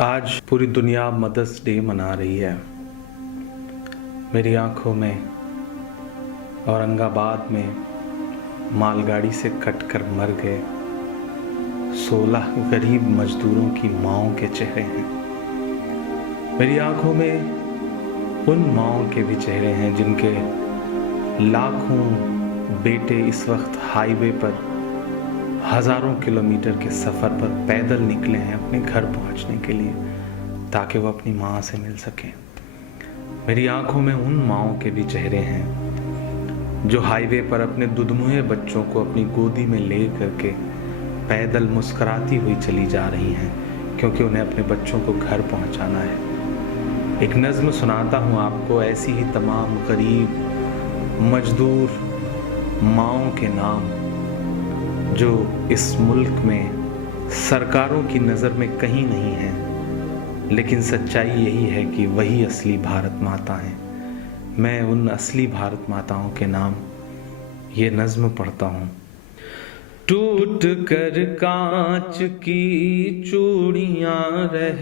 आज पूरी दुनिया मदर्स डे मना रही है। मेरी आंखों में औरंगाबाद में मालगाड़ी से कटकर मर गए 16 गरीब मजदूरों की माँओं के चेहरे हैं। मेरी आंखों में उन माँओं के भी चेहरे हैं जिनके लाखों बेटे इस वक्त हाईवे पर हजारों किलोमीटर के सफ़र पर पैदल निकले हैं अपने घर पहुंचने के लिए, ताकि वो अपनी माँ से मिल सकें। मेरी आंखों में उन माँओं के भी चेहरे हैं जो हाईवे पर अपने दुधमुहे बच्चों को अपनी गोदी में ले करके पैदल मुस्कुराती हुई चली जा रही हैं, क्योंकि उन्हें अपने बच्चों को घर पहुंचाना है। एक नज़्म सुनाता हूँ आपको, ऐसी ही तमाम गरीब मजदूर माँओं के नाम जो इस मुल्क में सरकारों की नज़र में कहीं नहीं है, लेकिन सच्चाई यही है कि वही असली भारत माता हैं। मैं उन असली भारत माताओं के नाम ये नज़्म पढ़ता हूँ। टूट कर कांच की चूड़ियाँ रह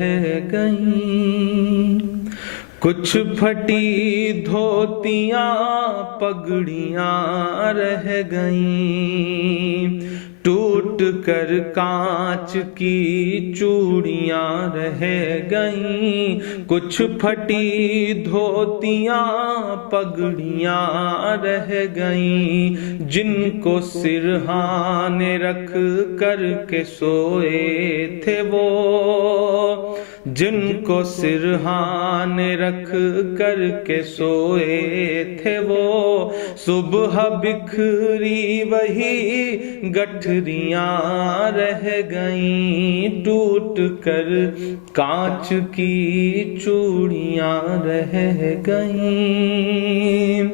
गईं, कुछ फटी धोतियाँ पगड़ियाँ रह गईं। टूट कर कांच की चूड़ियाँ रह गईं, कुछ फटी धोतियाँ पगड़ियाँ रह गईं। जिनको सिरहाने रख कर के सोए थे वो, जिनको सिरहाने रख कर के सोए थे वो, सुबह बिखरी वही गठरियाँ रह गईं। टूट कर कांच की चूड़ियाँ रह गईं।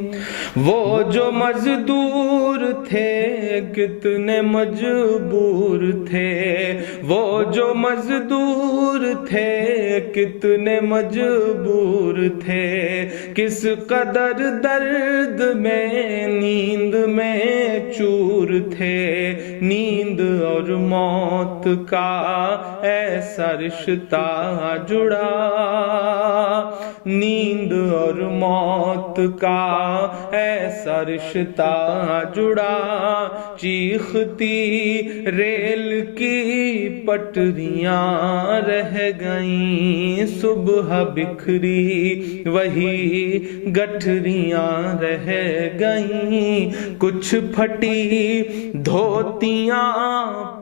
वो जो मजदूर थे कितने मजबूर थे, वो जो मजदूर थे कितने मजबूर थे। किस कदर दर्द में नींद में चूर थे। नींद और मौत का ऐसा रिश्ता जुड़ा, नींद और मौत का ऐसा रिश्ता जुड़ा। चीखती रेल की पटरियाँ रह गईं, सुबह बिखरी वही गठरियाँ रह गईं। कुछ फटी धोतियाँ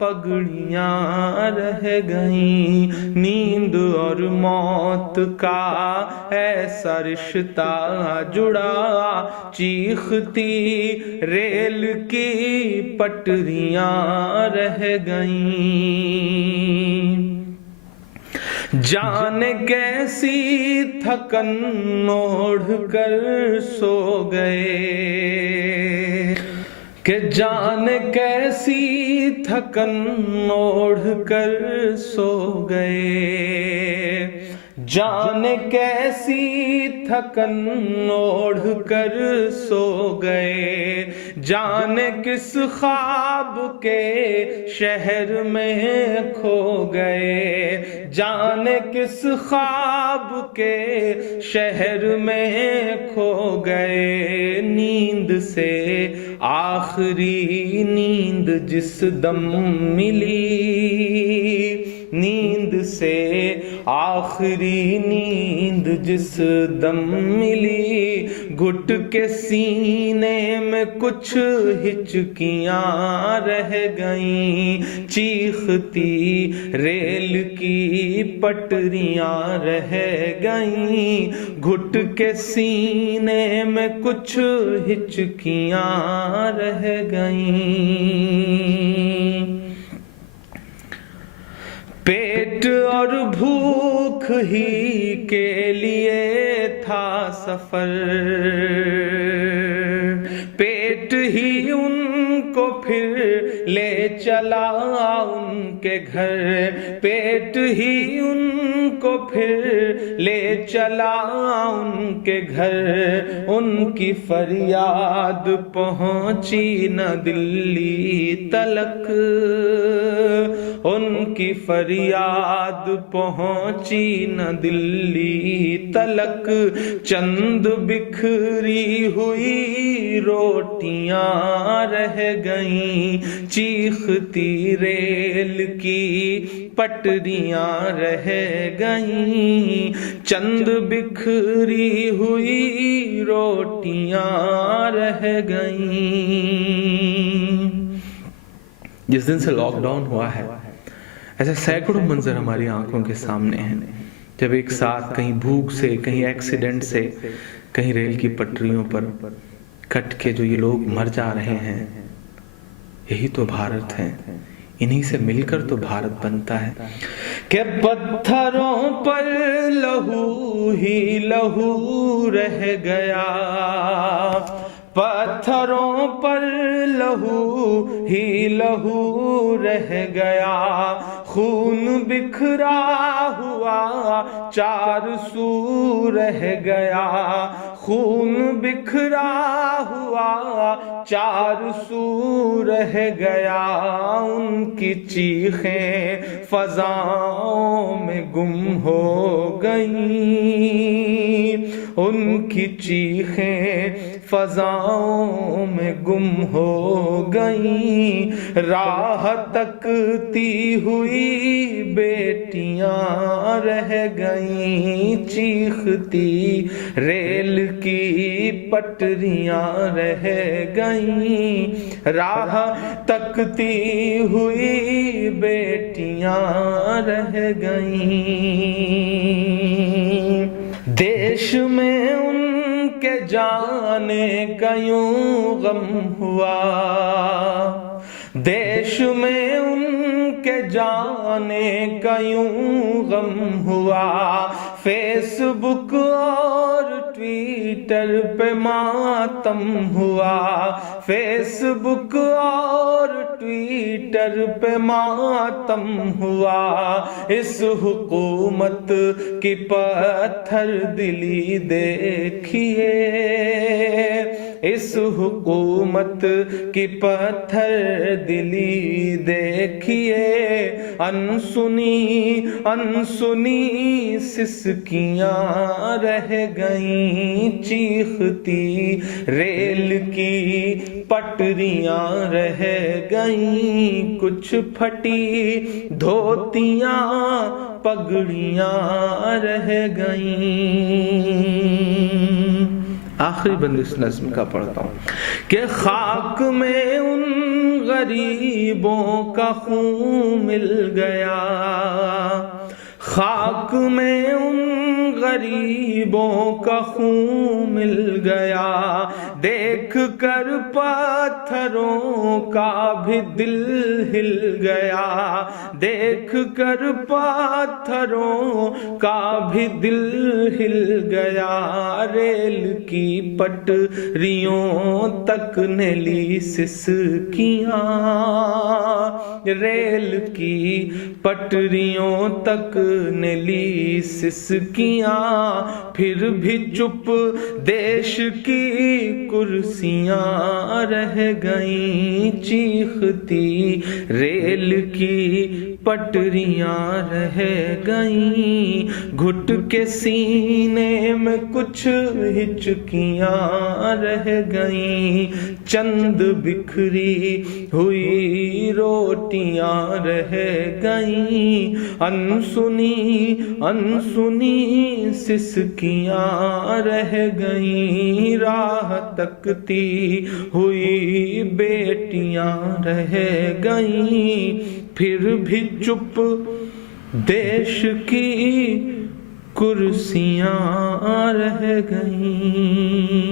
पगड़ियाँ रह गईं। नींद और मौत का ऐसा रिश्ता जुड़ा। चीखती रेल की पटरियाँ रह गईं। जाने कैसी थकन ओढ़ कर सो गए, कि जाने कैसी थकन ओढ़ कर सो गए। जाने कैसी थकन ओढ़ कर सो गए। जाने किस ख्वाब के शहर में खो गए। जाने किस ख्वाब के शहर में खो गए। नींद से आखिरी नींद जिस दम मिली, नींद से आखिरी नींद जिस दम मिली। घुट के सीने में कुछ हिचकियाँ रह गईं। चीखती रेल की पटरियाँ रह गईं। घुट के सीने में कुछ हिचकियाँ रह गईं। पेट और भूख ही के लिए था सफर, पेट ही उनको फिर ले चला उनके घर। पेट ही उनको फिर ले चला उनके घर। उनकी फरियाद पहुंची न दिल्ली तलक, उनकी फरियाद पहुंची न दिल्ली तलक, चंद बिखरी हुई रोटियां रह गईं, चीखती रेल की पटरियां रह गईं, चंद बिखरी हुई रोटियां रह गईं। जिस दिन से लॉकडाउन हुआ है, ऐसे सैकड़ों मंजर हमारी आंखों के सामने हैं, जब एक साथ कहीं भूख से, कहीं एक्सीडेंट से, कहीं रेल की पटरियों पर कट के जो ये लोग मर जा रहे हैं। यही तो भारत है, इन्हीं से मिलकर तो भारत बनता है। कि पत्थरों पर लहू ही लहू रह गया, पत्थरों पर लहू ही लहू रह गया, खून बिखरा हुआ चार सू रह गया, खून बिखरा हुआ चार सू रह गया, उनकी चीखें फजाओं में गुम हो गईं, उनकी चीखें फजाओं में गुम हो गईं, राह तकती हुई बेटियां रह गईं, चीखती रेल की पटरियां रह गईं, राह तकती हुई बेटियां रह गईं। देश में उनके जाने का यूं गम हुआ, देश में उनके जाने का यूं गम हुआ, फेसबुक और ट्विटर पे मातम हुआ, फेसबुक और ट्विटर पे मातम हुआ, इस हुकूमत की पत्थर दिली देखिए, इस हुकूमत की पत्थर दिली देखिए, अनसुनी अनसुनी सिसकियां रह गईं, चीखती रेल की पटरियां रह गईं, कुछ फटी धोतियां पगड़ियां रह गईं। आखिरी बंद इस नज्म का पढ़ता हूँ कि खाक में उन गरीबों का खून मिल गया, खाक में उन गरीबों का खून मिल गया, देख कर पत्थरों का भी दिल हिल गया, देख कर पत्थरों का भी दिल हिल गया, रेल की पटरियों तक ने ली सिसकियां, रेल की पटरियों तक ने ली सिसकियां, फिर भी चुप देश की कुर्सियां रह गईं, चीखती रेल की पटरियां रह गईं, घुट के सीने में कुछ हिचकियां रह गईं, चंद बिखरी हुई रोटियां रह गईं, अनसुनी अनसुनी सिसकियां रह गईं, राह तकती हुई बेटियां रह गईं, फिर भी चुप देश की कुर्सियां रह गईं।